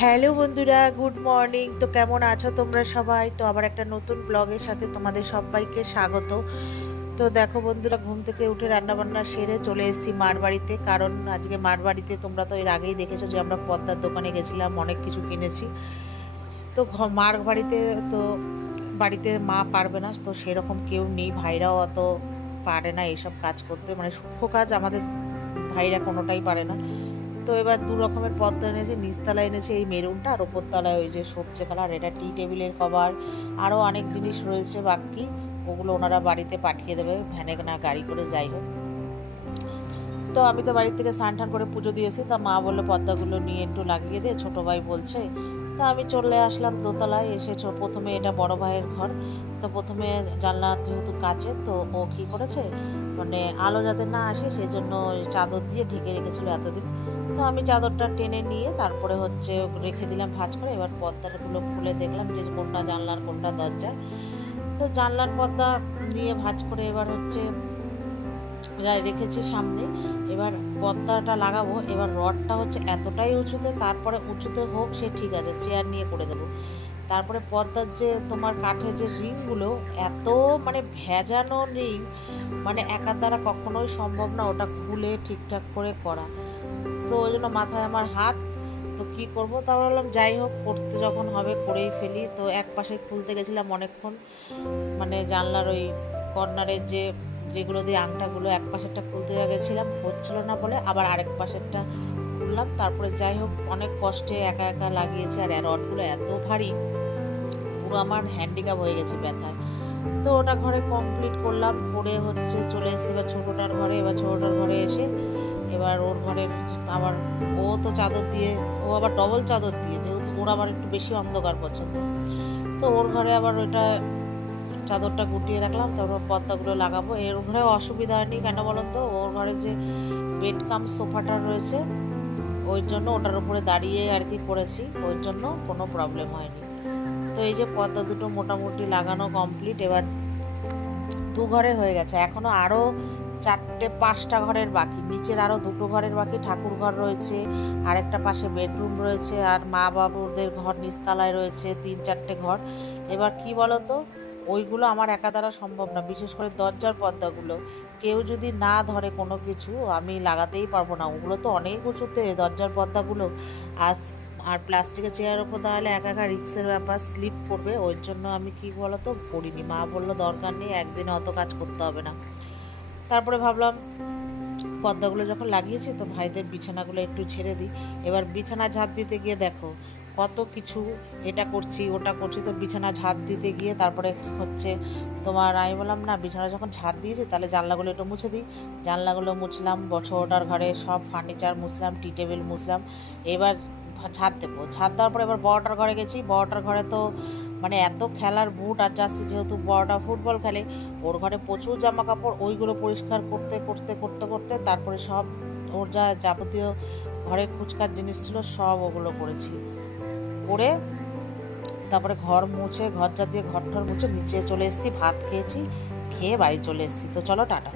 Hello বন্ধুরা, good morning. তো কেমন আছো তোমরা সবাই? তো আবার একটা নতুন ব্লগের সাথে তোমাদের সবাইকে স্বাগত। তো দেখো বন্ধুরা, ঘুম থেকে উঠে রান্নাবান্না সেরে চলে এসেছি মার বাড়িতে। কারণ আজকে মার বাড়িতে তোমরা তো এর আগেই দেখেছ যে আমরা পদ্মার দোকানে গেছিলাম, অনেক কিছু কিনেছি। তো মার বাড়িতে তো বাড়িতে মা পারবে না, তো সেরকম কেউ নেই, ভাইরাও অত পারে না এইসব কাজ করতে। মানে সূক্ষ্ম কাজ আমাদের ভাইরা কোনোটাই পারে না। তো এবার দু রকমের পদ্মা এনেছে নিচতলায় এনেছে, এই মেরুনটা আর ওপর তলায় ওই যে সবজি কালার, এটা টি টেবিলের কভার। আরও অনেক জিনিস রয়েছে বাকি, ওগুলো ওনারা বাড়িতে পাঠিয়ে দেবে, ভ্যানে না গাড়ি করে যাই হোক। তো আমি তো বাড়ি থেকে স্নান করে পুজো দিয়েছি তা মা বলল পদ্মাগুলো নিয়ে একটু লাগিয়ে দে, ছোটো ভাই বলছে। তা আমি চলে আসলাম দোতলায়, এসে প্রথমে এটা বড় ভাইয়ের ঘর, তো প্রথমে জানলা যেহেতু কাছে তো ও কী করেছে মানে আলো যাতে না আসে সেই জন্য চাদর দিয়ে ঢেকে রেখেছিল এতদিন। তো আমি চাদরটা টেনে নিয়ে তারপরে হচ্ছে রেখে দিলাম ভাঁজ করে। এবার পর্দাগুলো খুলে দেখলাম যে কোনটা জানলার, কোনটা দরজা। তো জানলার পর্দা নিয়ে ভাঁজ করে এবার হচ্ছে রেখেছি সামনে। এবার পর্দাটা লাগাবো। এবার রডটা হচ্ছে এতটাই উঁচুতে, তারপরে উঁচুতে হোক, সে ঠিক আছে, চেয়ার নিয়ে করে দেবো। তারপরে পর্দার যে তোমার কাঠের যে রিংগুলো, এত মানে ভেজানো রিং মানে একার দ্বারা কখনোই সম্ভব না ওটা খুলে ঠিকঠাক করে করা। তো ওই জন্য মাথায় আমার হাত। তো কি করব? তাও বললাম যাই হোক করতে যখন হবে করেই ফেলি। তো এক পাশে খুলতে গেছিলাম অনেকক্ষণ। মানে জানলার ওই কর্নারের যে, যেগুলো দিয়ে আংটাগুলো, এক পাশেরটা খুলতে গেছিলাম, হচ্ছিল না বলে আবার আরেক পাশেরটা খুললাম। তারপরে যাই হোক, অনেক কষ্টে একা একা লাগিয়েছে আর রডগুলো এত ভারী। পুরো আমার হ্যান্ডিক্যাপ হয়ে গেছে ব্যথায়। তো ওটা ঘরে কমপ্লিট করলাম, করে হচ্ছে চলে এসেছি এবার ছোটোটার ঘরে, এবার ছোটোটার ঘরে এসে এবার ওর ঘরে আবার ও তো চাদর দিয়ে, ও আবার ডবল চাদর দিয়ে, যেহেতু ওর আবার একটু বেশি অন্ধকার পছন্দ। তো ওর ঘরে আবার ওইটা চাদরটা গুটিয়ে রাখলাম, তারপর পর্দাগুলো লাগাবো। এর ঘরে অসুবিধা হয়নি, কেন বলুন তো? ওর ঘরে যে বেড কাম সোফাটা রয়েছে, ওই জন্য ওটার উপরে দাঁড়িয়ে আর কি করেছি, ওই জন্য কোনো প্রবলেম হয়নি। এই যে পর্দা দুটো মোটামুটি লাগানো কমপ্লিট এবার দু ঘরে হয়ে গেছে। এখনও আরও চারটে, পাঁচটা ঘরের বাকি। নিচের আরও দুটো ঘরের বাকি, ঠাকুর ঘর রয়েছে আর একটা পাশে বেডরুম রয়েছে, আর মা বাবুদের ঘর নিচতলায় রয়েছে, তিন চারটে ঘর। এবার কি বলো তো ওইগুলো আমার একা দ্বারা সম্ভব না, বিশেষ করে দরজার পর্দাগুলো কেউ যদি না ধরে কোনো কিছু, আমি লাগাতেই পারব না। ওগুলো তো অনেক উঁচুতে, দরজার পর্দাগুলো আর আর প্লাস্টিকের চেয়ারের ওপর দাঁড়ালে একা একা রিক্সের ব্যাপার স্লিপ করবে, ওই জন্য আমি কি বলো তো করিনি মা বলল, দরকার নেই, একদিনে অত কাজ করতে হবে না। তারপরে ভাবলাম পর্দাগুলো যখন লাগিয়েছি, তো ভাইদের বিছানাগুলো একটু ছেড়ে দিই। এবার বিছানা ঝাঁট দিতে গিয়ে দেখো, কত কিছু, এটা করছি, ওটা করছি, তো বিছানা ঝাঁট দিতে গিয়ে তারপরে হচ্ছে তোমার আমি বললাম, না বিছানা যখন ঝাঁট দিয়েছি, তাহলে জানলাগুলো একটু মুছে দিই। জানলাগুলো মুছলাম ছোটোটার ঘরে সব ফার্নিচার মুছলাম, টি টেবিল মুছলাম। এবার ছাদ দেবো। ছাদ দেওয়ার পরে এবার বড়টার ঘরে গেছি। বড়টার ঘরে তো মানে এত খেলার বুট আর জার্সি যেহেতু বড়টা ফুটবল খেলে, ওর ঘরে প্রচুর জামা কাপড় ওইগুলো পরিষ্কার করতে করতে করতে করতে তারপরে সব ওর যা যাবতীয় ঘরে ফুচকার জিনিস ছিল সব ওগুলো করেছি। করে তারপরে ঘর মুছে ঘর যা দিয়ে ঘর ঠর মুছে নিচে চলে এসেছি, ভাত খেয়েছি, খেয়ে বাড়ি চলে এসেছি। তো চলো টাটা।